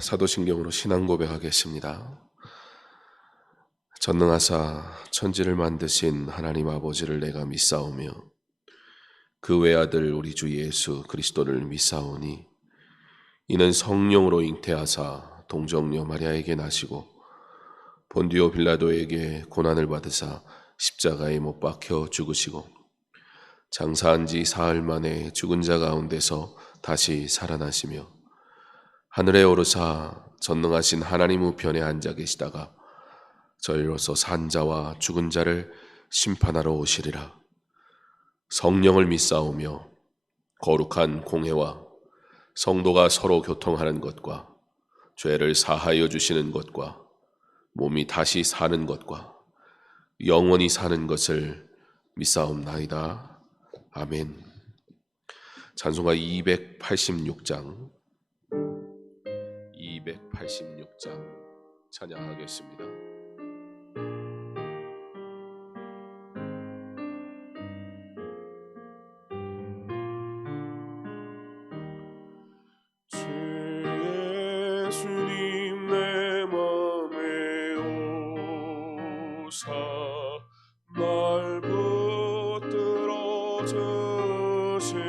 사도신경으로 신앙 고백하겠습니다. 전능하사 천지를 만드신 하나님 아버지를 내가 믿사오며 그 외아들 우리 주 예수 그리스도를 믿사오니 이는 성령으로 잉태하사 동정녀 마리아에게 나시고 본디오 빌라도에게 고난을 받으사 십자가에 못 박혀 죽으시고 장사한 지 사흘 만에 죽은 자 가운데서 다시 살아나시며 하늘에 오르사 전능하신 하나님 우편에 앉아 계시다가 저희로서 산 자와 죽은 자를 심판하러 오시리라. 성령을 믿사오며 거룩한 공회와 성도가 서로 교통하는 것과 죄를 사하여 주시는 것과 몸이 다시 사는 것과 영원히 사는 것을 믿사옵나이다. 아멘. 찬송가 286장 찬양하겠습니다. 주 예수님 내 맘에 오사 날 붙들어 주시고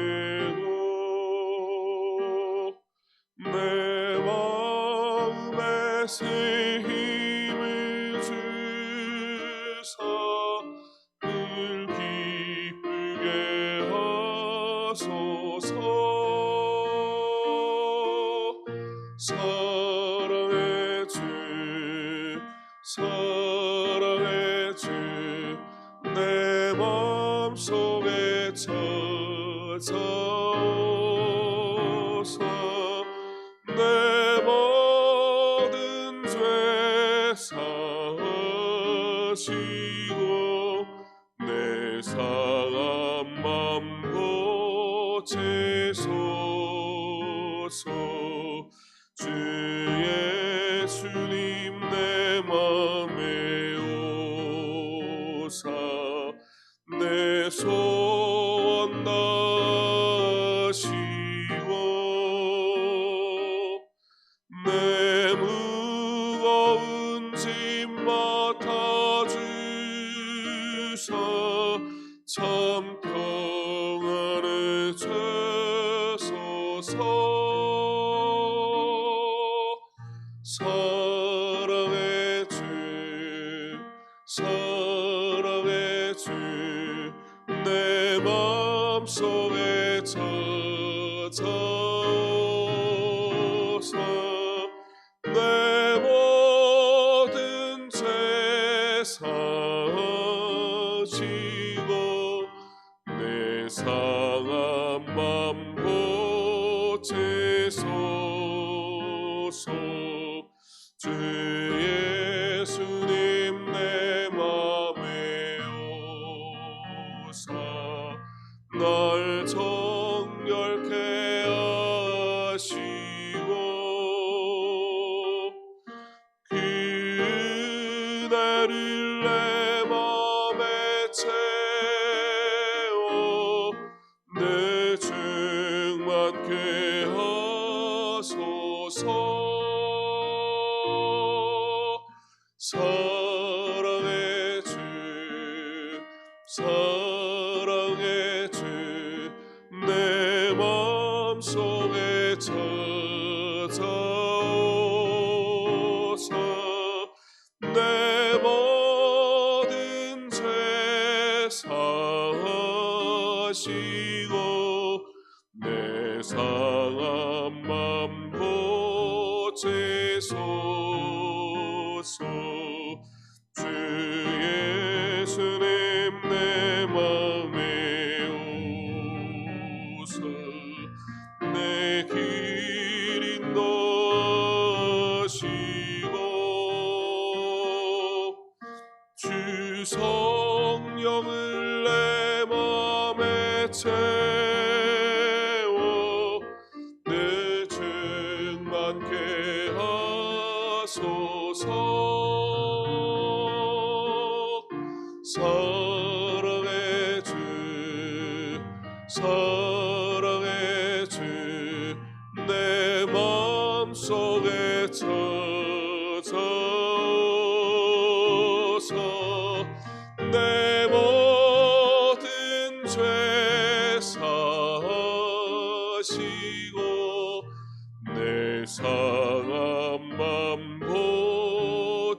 내 마음에 새 힘을 주사 늘 기쁘게 하소서. 사랑의 주 사랑의 주 내 맘속에 찾아오사 내 모든 죄 사하시고 내 상한 맘 고치소서. 주 예수님 내 맘에 오사 내 소원 다하시고 내 무거운 짐 맡아주사 참 평안을 주소서. 사랑의 주 사랑의 주 내 맘속에 찾아오사 내 모든 죄 사하시고 내 상한 맘 고치소서. 주 예수님 내 맘에 오사 날 정결케 하시고 그대를 내 맘에 채워 내 죄 많게 하소서. 사랑의 주 사랑의 주 내 맘속에 찾아오사 내 모든 죄 사하시고 내 상한 맘 고치소서. 주 예수님 내 맘에 오사 내 길 인도하시고 주 성령을 내 맘에 채워 내 죄 많게 하소서. 사랑의 주 사랑의 주 내 맘속에 찾아오소. 내 모든 죄 사시고 내 상한 맘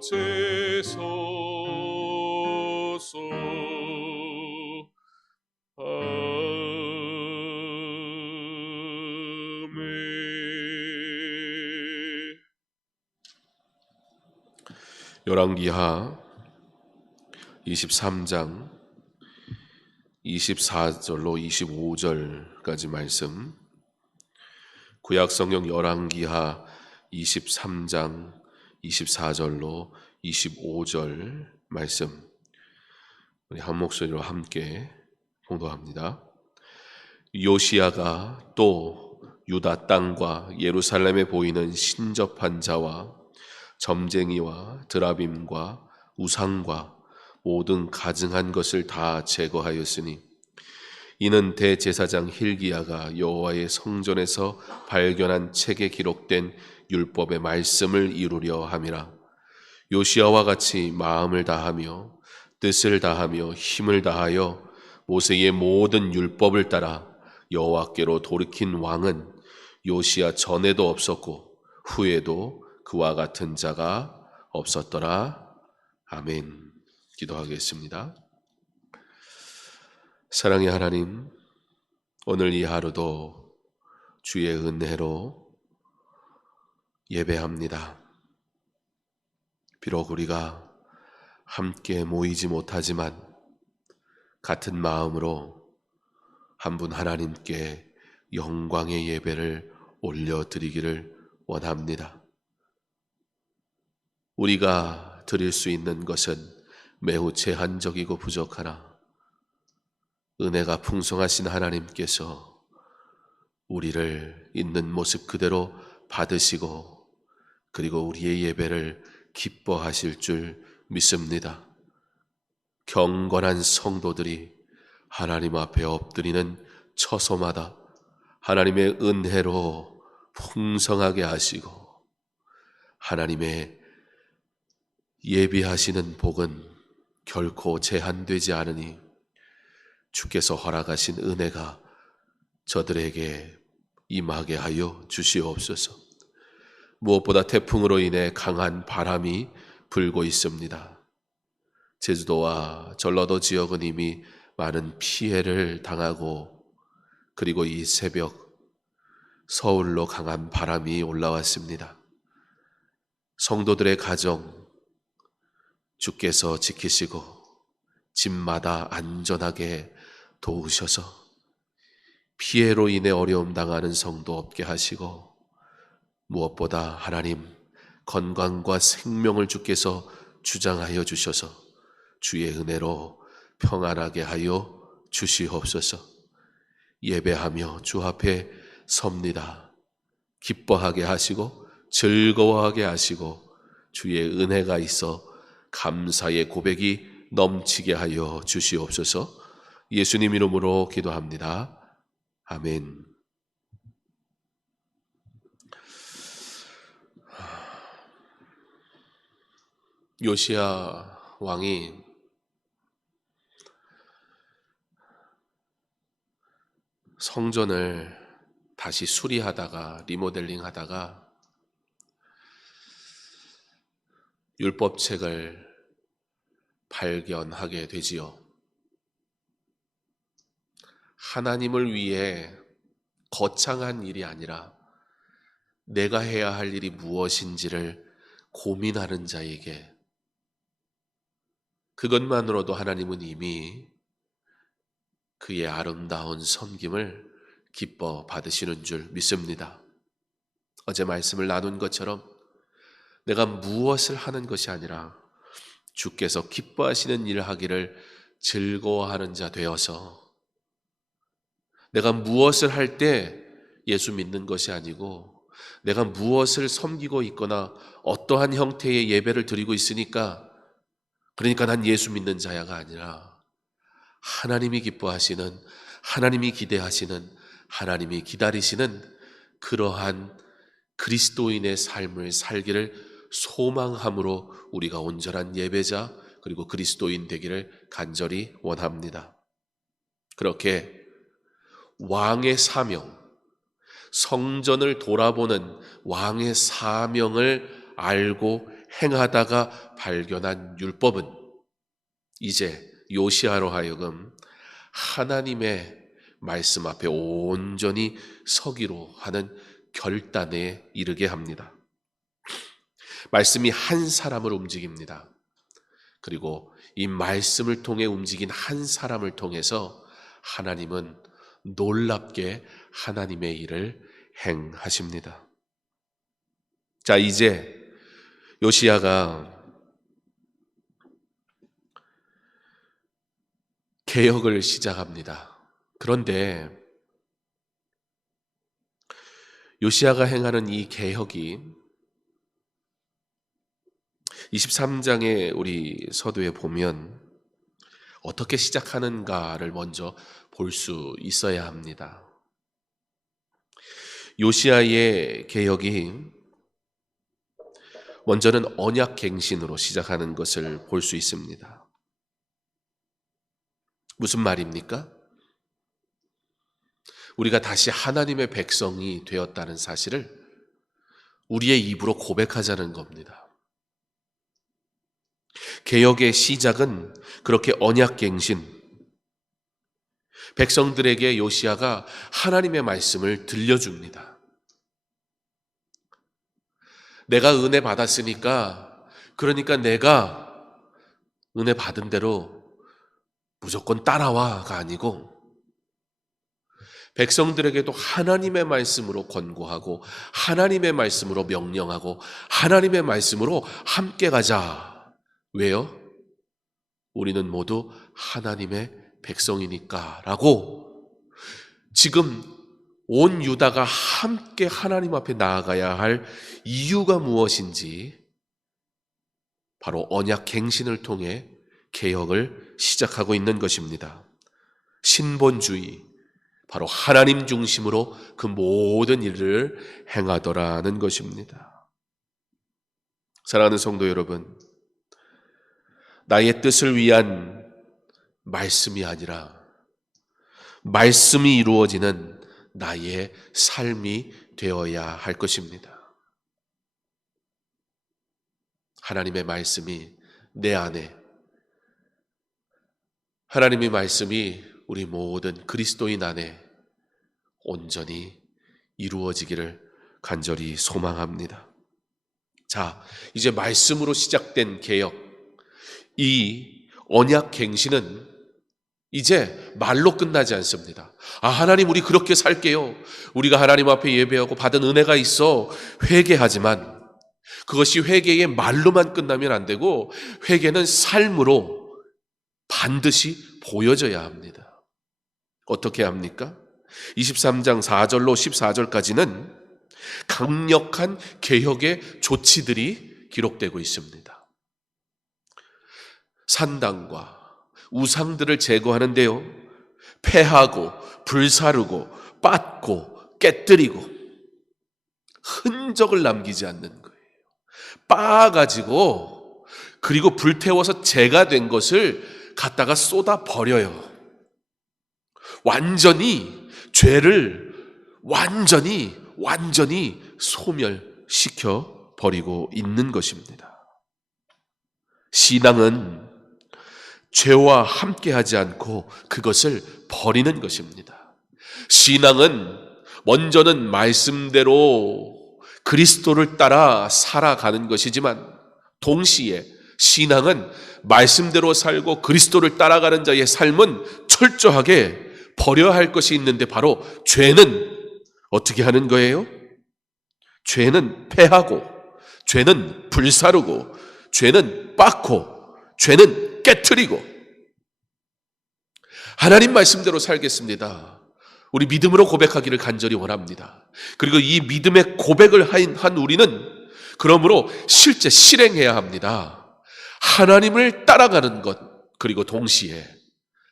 보채소서. 아멘. 열왕기하 23장 24절로 25절까지 말씀, 구약성경 열왕기하 23장 24절로 25절 말씀, 우리 한 목소리로 함께 봉독합니다. 요시야가 또 유다 땅과 예루살렘에 보이는 신접한 자와 점쟁이와 드라빔과 우상과 모든 가증한 것을 다 제거하였으니 이는 대제사장 hil기야가 여호와의 성전에서 발견한 책에 기록된 율법의 말씀을 이루려 함이라. 요시야와 같이 마음을 다하며 뜻을 다하며 힘을 다하여 모세의 모든 율법을 따라 여호와께로 돌이킨 왕은 요시야 전에도 없었고 후에도 그와 같은 자가 없었더라. 아멘. 기도하겠습니다. 사랑의 하나님, 오늘 이 하루도 주의 은혜로 예배합니다. 비록 우리가 함께 모이지 못하지만 같은 마음으로 한 분 하나님께 영광의 예배를 올려드리기를 원합니다. 우리가 드릴 수 있는 것은 매우 제한적이고 부족하나 은혜가 풍성하신 하나님께서 우리를 있는 모습 그대로 받으시고 그리고 우리의 예배를 기뻐하실 줄 믿습니다. 경건한 성도들이 하나님 앞에 엎드리는 처소마다 하나님의 은혜로 풍성하게 하시고 하나님의 예비하시는 복은 결코 제한되지 않으니 주께서 허락하신 은혜가 저들에게 임하게 하여 주시옵소서. 무엇보다 태풍으로 인해 강한 바람이 불고 있습니다. 제주도와 전라도 지역은 이미 많은 피해를 당하고 그리고 이 새벽 서울로 강한 바람이 올라왔습니다. 성도들의 가정 주께서 지키시고 집마다 안전하게 도우셔서 피해로 인해 어려움 당하는 성도 없게 하시고 무엇보다 하나님 건강과 생명을 주께서 주장하여 주셔서 주의 은혜로 평안하게 하여 주시옵소서. 예배하며 주 앞에 섭니다. 기뻐하게 하시고 즐거워하게 하시고 주의 은혜가 있어 감사의 고백이 넘치게 하여 주시옵소서. 예수님 이름으로 기도합니다. 아멘. 요시야 왕이 성전을 다시 수리하다가 리모델링 하다가 율법책을 발견하게 되지요. 하나님을 위해 거창한 일이 아니라 내가 해야 할 일이 무엇인지를 고민하는 자에게 그것만으로도 하나님은 이미 그의 아름다운 섬김을 기뻐 받으시는 줄 믿습니다. 어제 말씀을 나눈 것처럼 내가 무엇을 하는 것이 아니라 주께서 기뻐하시는 일을 하기를 즐거워하는 자 되어서 내가 무엇을 할 때 예수 믿는 것이 아니고 내가 무엇을 섬기고 있거나 어떠한 형태의 예배를 드리고 있으니까 그러니까 난 예수 믿는 자야가 아니라 하나님이 기뻐하시는, 하나님이 기대하시는, 하나님이 기다리시는 그러한 그리스도인의 삶을 살기를 소망함으로 우리가 온전한 예배자 그리고 그리스도인 되기를 간절히 원합니다. 그렇게 왕의 사명, 성전을 돌아보는 왕의 사명을 알고 행하다가 발견한 율법은 이제 요시야로 하여금 하나님의 말씀 앞에 온전히 서기로 하는 결단에 이르게 합니다. 말씀이 한 사람을 움직입니다. 그리고 이 말씀을 통해 움직인 한 사람을 통해서 하나님은 놀랍게 하나님의 일을 행하십니다. 자, 이제 요시야가 개혁을 시작합니다. 그런데 요시야가 행하는 이 개혁이 23장의 우리 서두에 보면 어떻게 시작하는가를 먼저 볼 수 있어야 합니다. 요시야의 개혁이 먼저는 언약갱신으로 시작하는 것을 볼 수 있습니다. 무슨 말입니까? 우리가 다시 하나님의 백성이 되었다는 사실을 우리의 입으로 고백하자는 겁니다. 개혁의 시작은 그렇게 언약갱신, 백성들에게 요시야가 하나님의 말씀을 들려줍니다. 내가 은혜 받았으니까, 그러니까 내가 은혜 받은 대로 무조건 따라와가 아니고 백성들에게도 하나님의 말씀으로 권고하고 하나님의 말씀으로 명령하고 하나님의 말씀으로 함께 가자. 왜요? 우리는 모두 하나님의 백성이니까 라고 지금 온 유다가 함께 하나님 앞에 나아가야 할 이유가 무엇인지 바로 언약갱신을 통해 개혁을 시작하고 있는 것입니다. 신본주의, 바로 하나님 중심으로 그 모든 일을 행하더라는 것입니다. 사랑하는 성도 여러분, 나의 뜻을 위한 말씀이 아니라 말씀이 이루어지는 나의 삶이 되어야 할 것입니다. 하나님의 말씀이 내 안에, 하나님의 말씀이 우리 모든 그리스도인 안에 온전히 이루어지기를 간절히 소망합니다. 자, 이제 말씀으로 시작된 개혁, 이 언약갱신은 이제 말로 끝나지 않습니다. 하나님 우리 그렇게 살게요. 우리가 하나님 앞에 예배하고 받은 은혜가 있어. 회개하지만 그것이 회개의 말로만 끝나면 안 되고 회개는 삶으로 반드시 보여져야 합니다. 어떻게 합니까? 23장 4절로 14절까지는 강력한 개혁의 조치들이 기록되고 있습니다. 산당과 우상들을 제거하는데요, 패하고 불사르고 빻고 깨뜨리고 흔적을 남기지 않는 거예요. 빻아가지고 그리고 불태워서 재가 된 것을 갖다가 쏟아 버려요. 완전히 죄를 완전히 소멸시켜 버리고 있는 것입니다. 신앙은 죄와 함께하지 않고 그것을 버리는 것입니다. 신앙은 먼저는 말씀대로 그리스도를 따라 살아가는 것이지만 동시에 신앙은 말씀대로 살고 그리스도를 따라가는 자의 삶은 철저하게 버려야 할 것이 있는데 바로 죄는 어떻게 하는 거예요? 죄는 패하고 죄는 불사르고 죄는 빻고 죄는 깨트리고 하나님 말씀대로 살겠습니다. 우리 믿음으로 고백하기를 간절히 원합니다. 그리고 이 믿음의 고백을 한 우리는 그러므로 실제 실행해야 합니다. 하나님을 따라가는 것, 그리고 동시에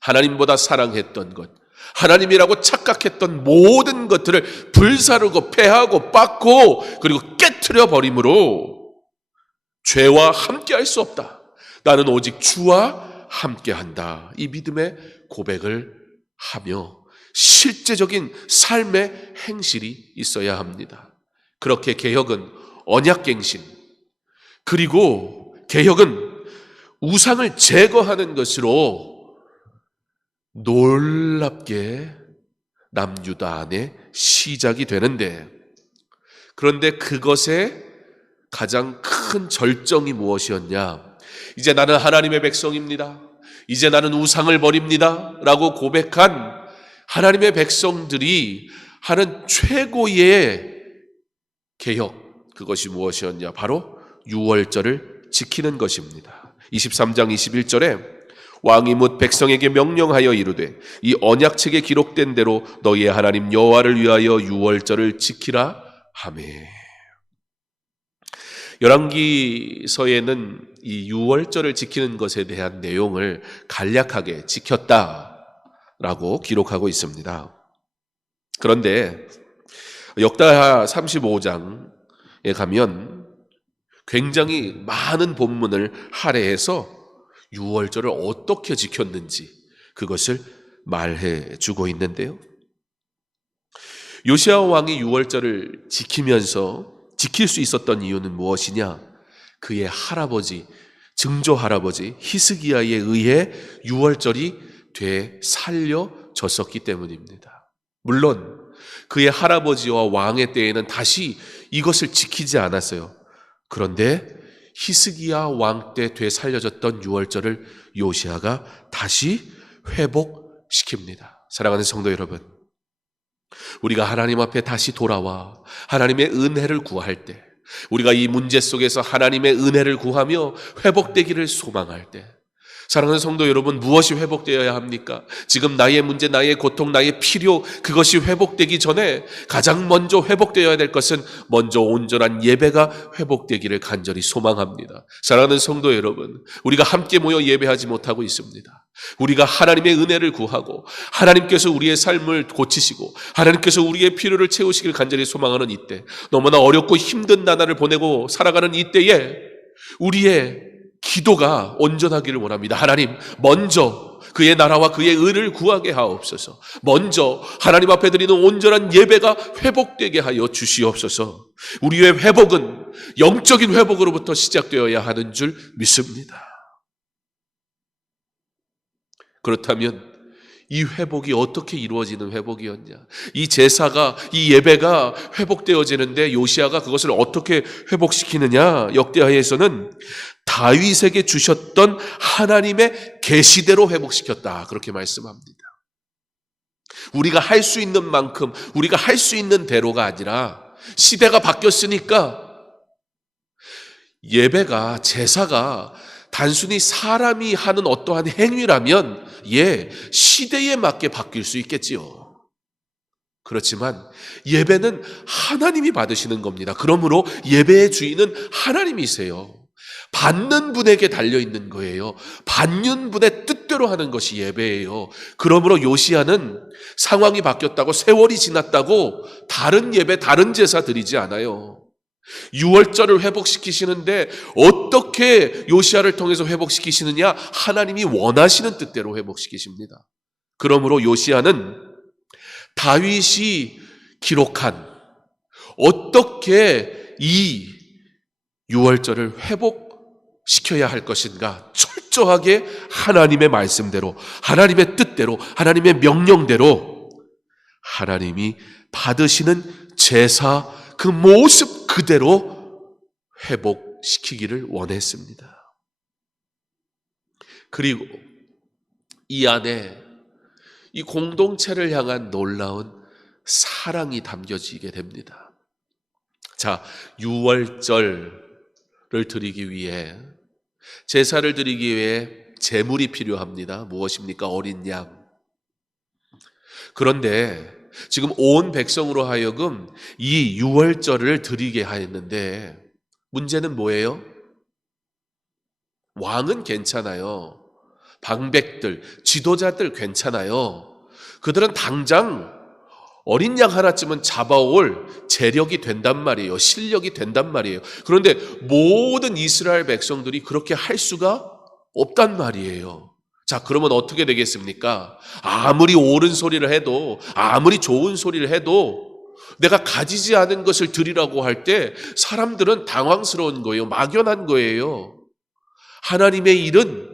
하나님보다 사랑했던 것, 하나님이라고 착각했던 모든 것들을 불사르고 패하고 빻고 그리고 깨트려 버림으로 죄와 함께할 수 없다. 나는 오직 주와 함께한다. 이 믿음의 고백을 하며 실제적인 삶의 행실이 있어야 합니다. 그렇게 개혁은 언약갱신, 그리고 개혁은 우상을 제거하는 것으로 놀랍게 남유다 안에 시작이 되는데, 그런데 그것의 가장 큰 절정이 무엇이었냐? 이제 나는 하나님의 백성입니다. 이제 나는 우상을 버립니다. 라고 고백한 하나님의 백성들이 하는 최고의 개혁, 그것이 무엇이었냐? 바로 유월절을 지키는 것입니다. 23장 21절에 왕이 묻 백성에게 명령하여 이르되 이 언약책에 기록된 대로 너희의 하나님 여호와를 위하여 유월절을 지키라 하매. 열왕기서에는 이 유월절을 지키는 것에 대한 내용을 간략하게 지켰다라고 기록하고 있습니다. 그런데 역다하 35장에 가면 굉장히 많은 본문을 할애해서 유월절을 어떻게 지켰는지 그것을 말해 주고 있는데요. 요시야 왕이 유월절을 지키면서 지킬 수 있었던 이유는 무엇이냐? 그의 할아버지, 증조 할아버지 히스기야에 의해 유월절이 되살려졌었기 때문입니다. 물론 그의 할아버지와 왕의 때에는 다시 이것을 지키지 않았어요. 그런데 히스기야 왕 때 되살려졌던 유월절을 요시야가 다시 회복시킵니다. 사랑하는 성도 여러분, 우리가 하나님 앞에 다시 돌아와 하나님의 은혜를 구할 때, 우리가 이 문제 속에서 하나님의 은혜를 구하며 회복되기를 소망할 때, 사랑하는 성도 여러분, 무엇이 회복되어야 합니까? 지금 나의 문제, 나의 고통, 나의 필요, 그것이 회복되기 전에 가장 먼저 회복되어야 될 것은 먼저 온전한 예배가 회복되기를 간절히 소망합니다. 사랑하는 성도 여러분, 우리가 함께 모여 예배하지 못하고 있습니다. 우리가 하나님의 은혜를 구하고 하나님께서 우리의 삶을 고치시고 하나님께서 우리의 필요를 채우시길 간절히 소망하는 이때, 너무나 어렵고 힘든 나날을 보내고 살아가는 이때에 우리의 기도가 온전하기를 원합니다. 하나님, 먼저 그의 나라와 그의 의를 구하게 하옵소서. 먼저 하나님 앞에 드리는 온전한 예배가 회복되게 하여 주시옵소서. 우리의 회복은 영적인 회복으로부터 시작되어야 하는 줄 믿습니다. 그렇다면 이 회복이 어떻게 이루어지는 회복이었냐? 이 제사가, 이 예배가 회복되어지는데 요시야가 그것을 어떻게 회복시키느냐? 역대하에서는 다윗에게 주셨던 하나님의 계시대로 회복시켰다, 그렇게 말씀합니다. 우리가 할 수 있는 만큼, 우리가 할 수 있는 대로가 아니라 시대가 바뀌었으니까 예배가, 제사가 단순히 사람이 하는 어떠한 행위라면 시대에 맞게 바뀔 수 있겠지요. 그렇지만 예배는 하나님이 받으시는 겁니다. 그러므로 예배의 주인은 하나님이세요. 받는 분에게 달려있는 거예요. 받는 분의 뜻대로 하는 것이 예배예요. 그러므로 요시야는 상황이 바뀌었다고, 세월이 지났다고 다른 예배, 다른 제사 드리지 않아요. 유월절을 회복시키시는데 어떻게 요시야를 통해서 회복시키시느냐? 하나님이 원하시는 뜻대로 회복시키십니다. 그러므로 요시야는 다윗이 기록한 어떻게 이 유월절을 회복시켜야 할 것인가 철저하게 하나님의 말씀대로, 하나님의 뜻대로, 하나님의 명령대로 하나님이 받으시는 제사 그 모습 그대로 회복시키기를 원했습니다. 그리고 이 안에 이 공동체를 향한 놀라운 사랑이 담겨지게 됩니다. 자, 유월절을 드리기 위해, 제사를 드리기 위해 제물이 필요합니다. 무엇입니까? 어린 양. 그런데 지금 온 백성으로 하여금 이 유월절을 드리게 하였는데 문제는 뭐예요? 왕은 괜찮아요. 방백들, 지도자들 괜찮아요. 그들은 당장 어린 양 하나쯤은 잡아올 재력이 된단 말이에요. 실력이 된단 말이에요. 그런데 모든 이스라엘 백성들이 그렇게 할 수가 없단 말이에요. 자, 그러면 어떻게 되겠습니까? 아무리 옳은 소리를 해도, 아무리 좋은 소리를 해도 내가 가지지 않은 것을 드리라고 할 때 사람들은 당황스러운 거예요. 막연한 거예요. 하나님의 일은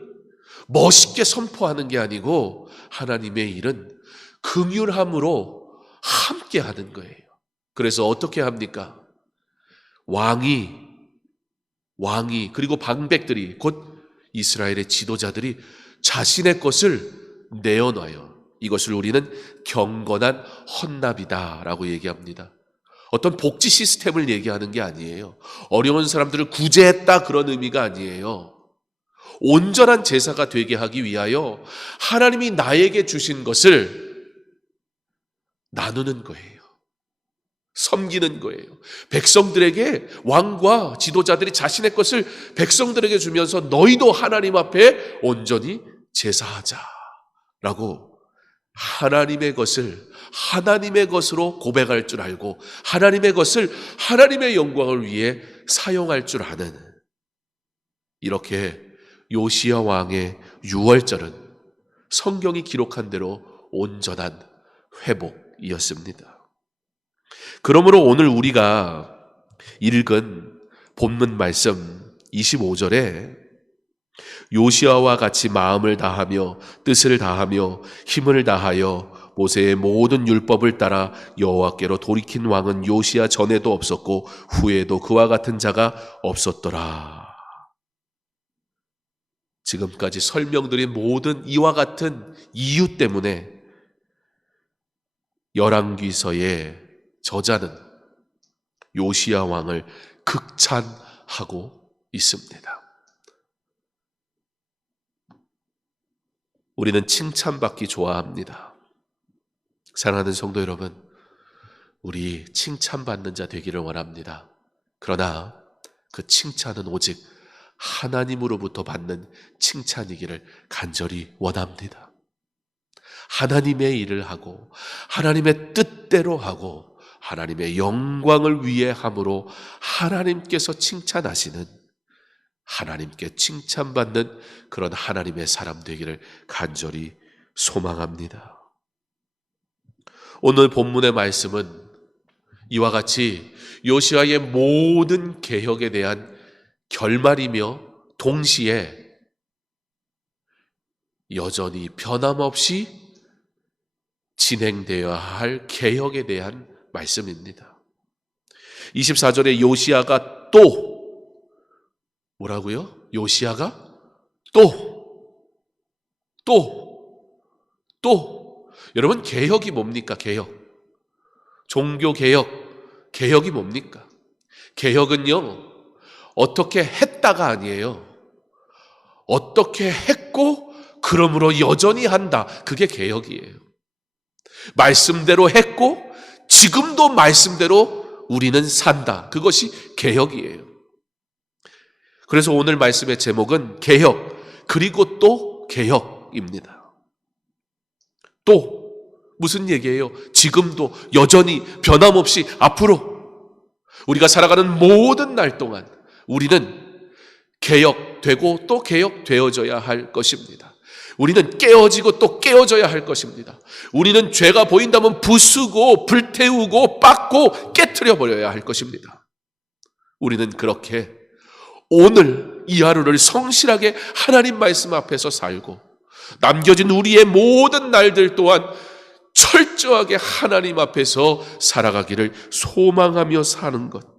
멋있게 선포하는 게 아니고 하나님의 일은 긍휼함으로 함께 하는 거예요. 그래서 어떻게 합니까? 왕이 그리고 방백들이 곧 이스라엘의 지도자들이 자신의 것을 내어놔요. 이것을 우리는 경건한 헌납이다라고 얘기합니다. 어떤 복지 시스템을 얘기하는 게 아니에요. 어려운 사람들을 구제했다 그런 의미가 아니에요. 온전한 제사가 되게 하기 위하여 하나님이 나에게 주신 것을 나누는 거예요. 섬기는 거예요. 백성들에게 왕과 지도자들이 자신의 것을 백성들에게 주면서 너희도 하나님 앞에 온전히 제사하자라고 하나님의 것을 하나님의 것으로 고백할 줄 알고 하나님의 것을 하나님의 영광을 위해 사용할 줄 아는, 이렇게 요시야 왕의 유월절은 성경이 기록한 대로 온전한 회복이었습니다. 그러므로 오늘 우리가 읽은 본문 말씀 25절에 요시야와 같이 마음을 다하며 뜻을 다하며 힘을 다하여 모세의 모든 율법을 따라 여호와께로 돌이킨 왕은 요시야 전에도 없었고 후에도 그와 같은 자가 없었더라. 지금까지 설명드린 모든 이와 같은 이유 때문에 열왕기서의 저자는 요시야 왕을 극찬하고 있습니다. 우리는 칭찬받기 좋아합니다. 사랑하는 성도 여러분, 우리 칭찬받는 자 되기를 원합니다. 그러나 그 칭찬은 오직 하나님으로부터 받는 칭찬이기를 간절히 원합니다. 하나님의 일을 하고 하나님의 뜻대로 하고 하나님의 영광을 위해 함으로 하나님께서 칭찬하시는, 하나님께 칭찬받는 그런 하나님의 사람 되기를 간절히 소망합니다. 오늘 본문의 말씀은 이와 같이 요시야의 모든 개혁에 대한 결말이며 동시에 여전히 변함없이 진행되어야 할 개혁에 대한 말씀입니다. 24절에 요시야가 또 뭐라고요? 요시야가 또 여러분, 개혁이 뭡니까? 개혁, 종교개혁, 개혁이 뭡니까? 개혁은요 어떻게 했다가 아니에요. 어떻게 했고 그러므로 여전히 한다, 그게 개혁이에요. 말씀대로 했고 지금도 말씀대로 우리는 산다, 그것이 개혁이에요. 그래서 오늘 말씀의 제목은 개혁 그리고 또 개혁입니다. 또 무슨 얘기예요? 지금도 여전히 변함없이 앞으로 우리가 살아가는 모든 날 동안 우리는 개혁되고 또 개혁되어져야 할 것입니다. 우리는 깨어지고 또 깨어져야 할 것입니다. 우리는 죄가 보인다면 부수고 불태우고 빻고 깨트려버려야 할 것입니다. 우리는 그렇게 오늘 이 하루를 성실하게 하나님 말씀 앞에서 살고 남겨진 우리의 모든 날들 또한 철저하게 하나님 앞에서 살아가기를 소망하며 사는 것.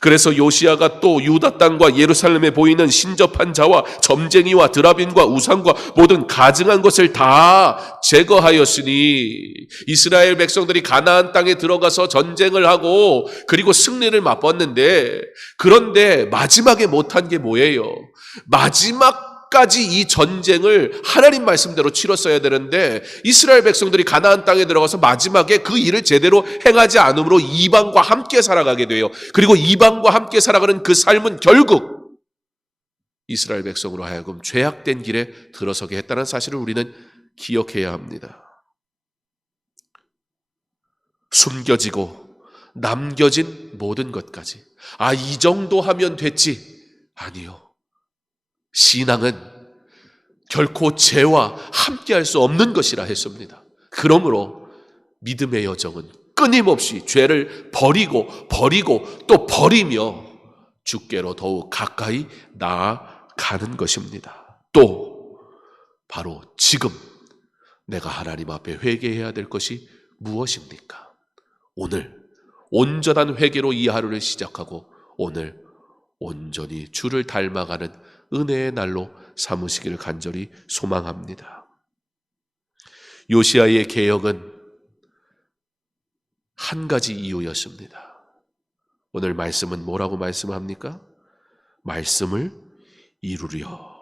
그래서 요시야가 또 유다 땅과 예루살렘에 보이는 신접한 자와 점쟁이와 드라빈과 우상과 모든 가증한 것을 다 제거하였으니 이스라엘 백성들이 가나안 땅에 들어가서 전쟁을 하고 그리고 승리를 맛봤는데, 그런데 마지막에 못한 게 뭐예요? 마지막까지 이 전쟁을 하나님 말씀대로 치렀어야 되는데 이스라엘 백성들이 가나안 땅에 들어가서 마지막에 그 일을 제대로 행하지 않으므로 이방과 함께 살아가게 돼요. 그리고 이방과 함께 살아가는 그 삶은 결국 이스라엘 백성으로 하여금 죄악된 길에 들어서게 했다는 사실을 우리는 기억해야 합니다. 숨겨지고 남겨진 모든 것까지 이 정도 하면 됐지. 아니요. 신앙은 결코 죄와 함께할 수 없는 것이라 했습니다. 그러므로 믿음의 여정은 끊임없이 죄를 버리고 또 버리며 주께로 더욱 가까이 나아가는 것입니다. 또 바로 지금 내가 하나님 앞에 회개해야 될 것이 무엇입니까? 오늘 온전한 회개로 이 하루를 시작하고 오늘 온전히 주를 닮아가는 은혜의 날로 삼으시기를 간절히 소망합니다. 요시야의 개혁은 한 가지 이유였습니다. 오늘 말씀은 뭐라고 말씀합니까? 말씀을 이루려.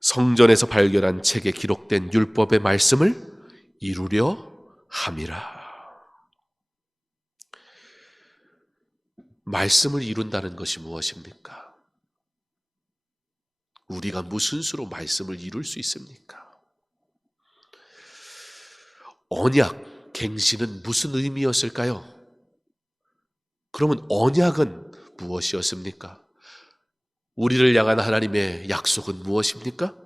성전에서 발견한 책에 기록된 율법의 말씀을 이루려 함이라. 말씀을 이룬다는 것이 무엇입니까? 우리가 무슨 수로 말씀을 이룰 수 있습니까? 언약, 갱신은 무슨 의미였을까요? 그러면 언약은 무엇이었습니까? 우리를 향한 하나님의 약속은 무엇입니까?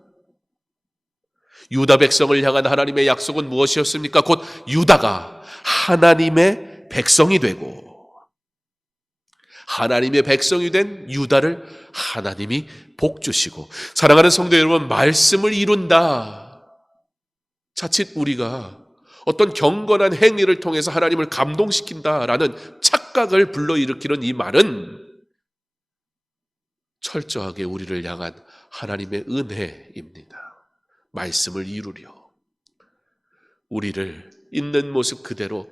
유다 백성을 향한 하나님의 약속은 무엇이었습니까? 곧 유다가 하나님의 백성이 되고 하나님의 백성이 된 유다를 하나님이 복 주시고, 사랑하는 성도 여러분, 말씀을 이룬다. 자칫 우리가 어떤 경건한 행위를 통해서 하나님을 감동시킨다라는 착각을 불러일으키는 이 말은 철저하게 우리를 향한 하나님의 은혜입니다. 말씀을 이루려. 우리를 있는 모습 그대로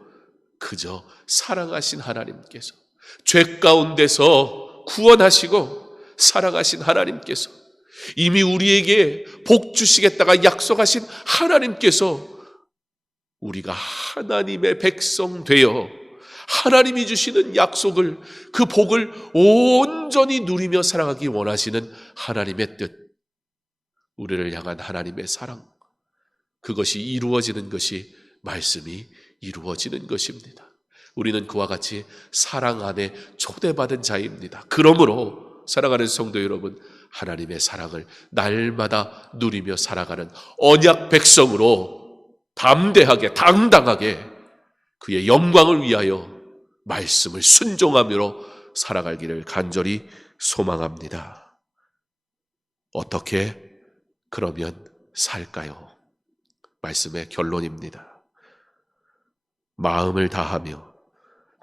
그저 사랑하신 하나님께서, 죄 가운데서 구원하시고 사랑하신 하나님께서, 이미 우리에게 복 주시겠다가 약속하신 하나님께서 우리가 하나님의 백성 되어 하나님이 주시는 약속을, 그 복을 온전히 누리며 살아가기 원하시는 하나님의 뜻, 우리를 향한 하나님의 사랑, 그것이 이루어지는 것이 말씀이 이루어지는 것입니다. 우리는 그와 같이 사랑 안에 초대받은 자입니다. 그러므로 사랑하는 성도 여러분, 하나님의 사랑을 날마다 누리며 살아가는 언약 백성으로 담대하게 당당하게 그의 영광을 위하여 말씀을 순종하며 살아가기를 간절히 소망합니다. 어떻게 그러면 살까요? 말씀의 결론입니다. 마음을 다하며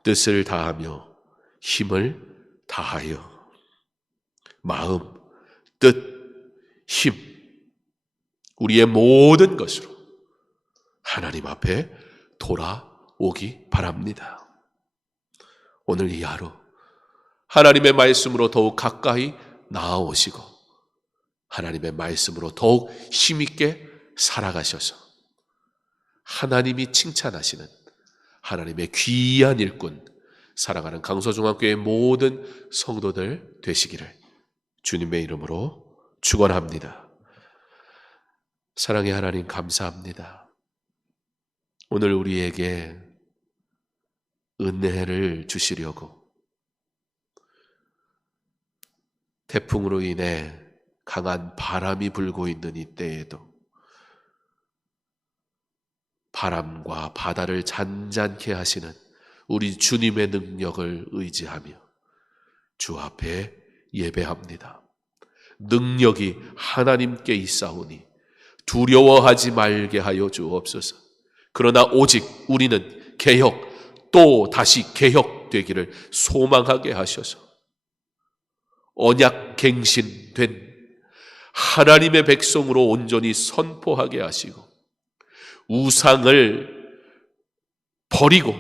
뜻을 다하며 힘을 다하여. 마음, 뜻, 힘, 우리의 모든 것으로 하나님 앞에 돌아오기 바랍니다. 오늘 이 하루 하나님의 말씀으로 더욱 가까이 나아오시고 하나님의 말씀으로 더욱 힘있게 살아가셔서 하나님이 칭찬하시는 하나님의 귀한 일꾼, 사랑하는 강서중앙교회 모든 성도들 되시기를 주님의 이름으로 축원합니다. 사랑의 하나님, 감사합니다. 오늘 우리에게 은혜를 주시려고 태풍으로 인해 강한 바람이 불고 있는 이때에도 바람과 바다를 잔잔케 하시는 우리 주님의 능력을 의지하며 주 앞에 예배합니다. 능력이 하나님께 있사오니 두려워하지 말게 하여 주옵소서. 그러나 오직 우리는 개혁, 또 다시 개혁되기를 소망하게 하셔서 언약 갱신된 하나님의 백성으로 온전히 선포하게 하시고 우상을 버리고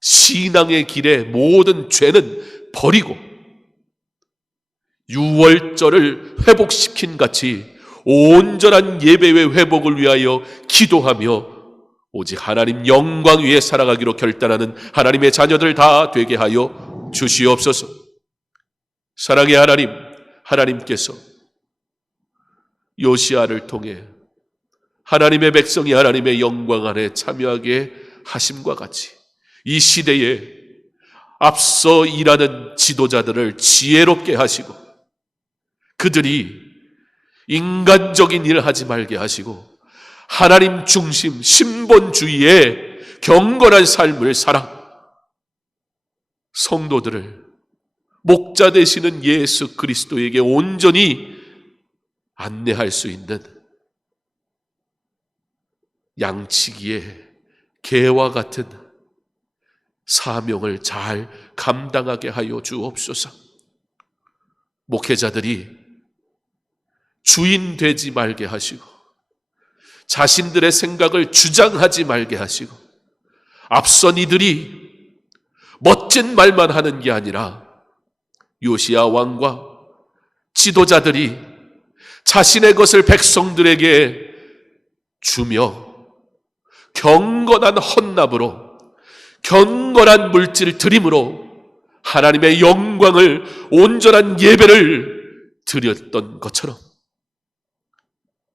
신앙의 길에 모든 죄는 버리고 유월절을 회복시킨 같이 온전한 예배의 회복을 위하여 기도하며 오직 하나님 영광 위에 살아가기로 결단하는 하나님의 자녀들 다 되게 하여 주시옵소서. 사랑의 하나님, 하나님께서 요시야를 통해 하나님의 백성이 하나님의 영광 안에 참여하게 하심과 같이 이 시대에 앞서 일하는 지도자들을 지혜롭게 하시고 그들이 인간적인 일을 하지 말게 하시고 하나님 중심 신본주의의 경건한 삶을 살아 성도들을 목자 되시는 예수 그리스도에게 온전히 안내할 수 있는 양치기의 개와 같은 사명을 잘 감당하게 하여 주옵소서. 목회자들이 주인 되지 말게 하시고 자신들의 생각을 주장하지 말게 하시고 앞선 이들이 멋진 말만 하는 게 아니라 요시야 왕과 지도자들이 자신의 것을 백성들에게 주며 경건한 헌납으로 경건한 물질 드림으로 하나님의 영광을 온전한 예배를 드렸던 것처럼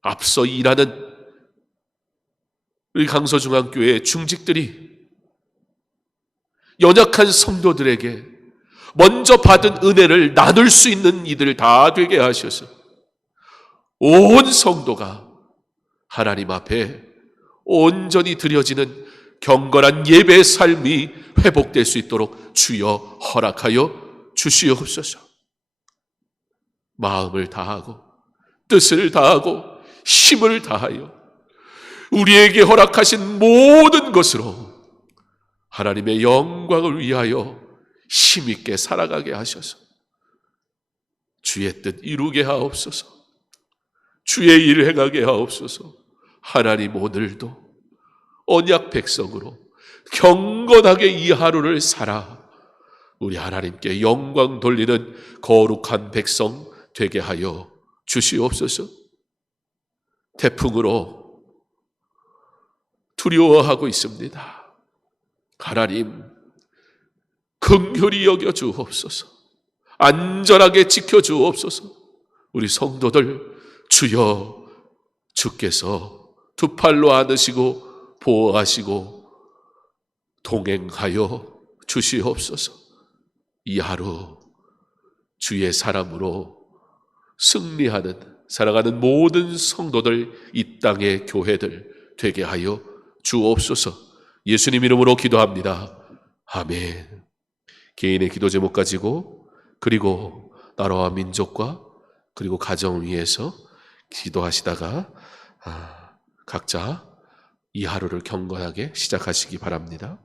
앞서 일하는 우리 강서중앙교회 중직들이 연약한 성도들에게 먼저 받은 은혜를 나눌 수 있는 이들 다 되게 하셔서 온 성도가 하나님 앞에 온전히 드려지는 경건한 예배의 삶이 회복될 수 있도록 주여 허락하여 주시옵소서. 마음을 다하고 뜻을 다하고 힘을 다하여 우리에게 허락하신 모든 것으로 하나님의 영광을 위하여 힘있게 살아가게 하셔서 주의 뜻 이루게 하옵소서. 주의 일 행하게 하옵소서. 하나님 오늘도 언약 백성으로 경건하게 이 하루를 살아 우리 하나님께 영광 돌리는 거룩한 백성 되게 하여 주시옵소서. 태풍으로 두려워하고 있습니다. 하나님 긍휼히 여겨 주옵소서. 안전하게 지켜 주옵소서. 우리 성도들 주여 주께서 두 팔로 안으시고 보호하시고 동행하여 주시옵소서. 이 하루 주의 사람으로 승리하는 살아가는 모든 성도들 이 땅의 교회들 되게 하여 주옵소서. 예수님 이름으로 기도합니다. 아멘. 개인의 기도 제목 가지고 그리고 나라와 민족과 그리고 가정 위해서 기도하시다가 각자 이 하루를 경건하게 시작하시기 바랍니다.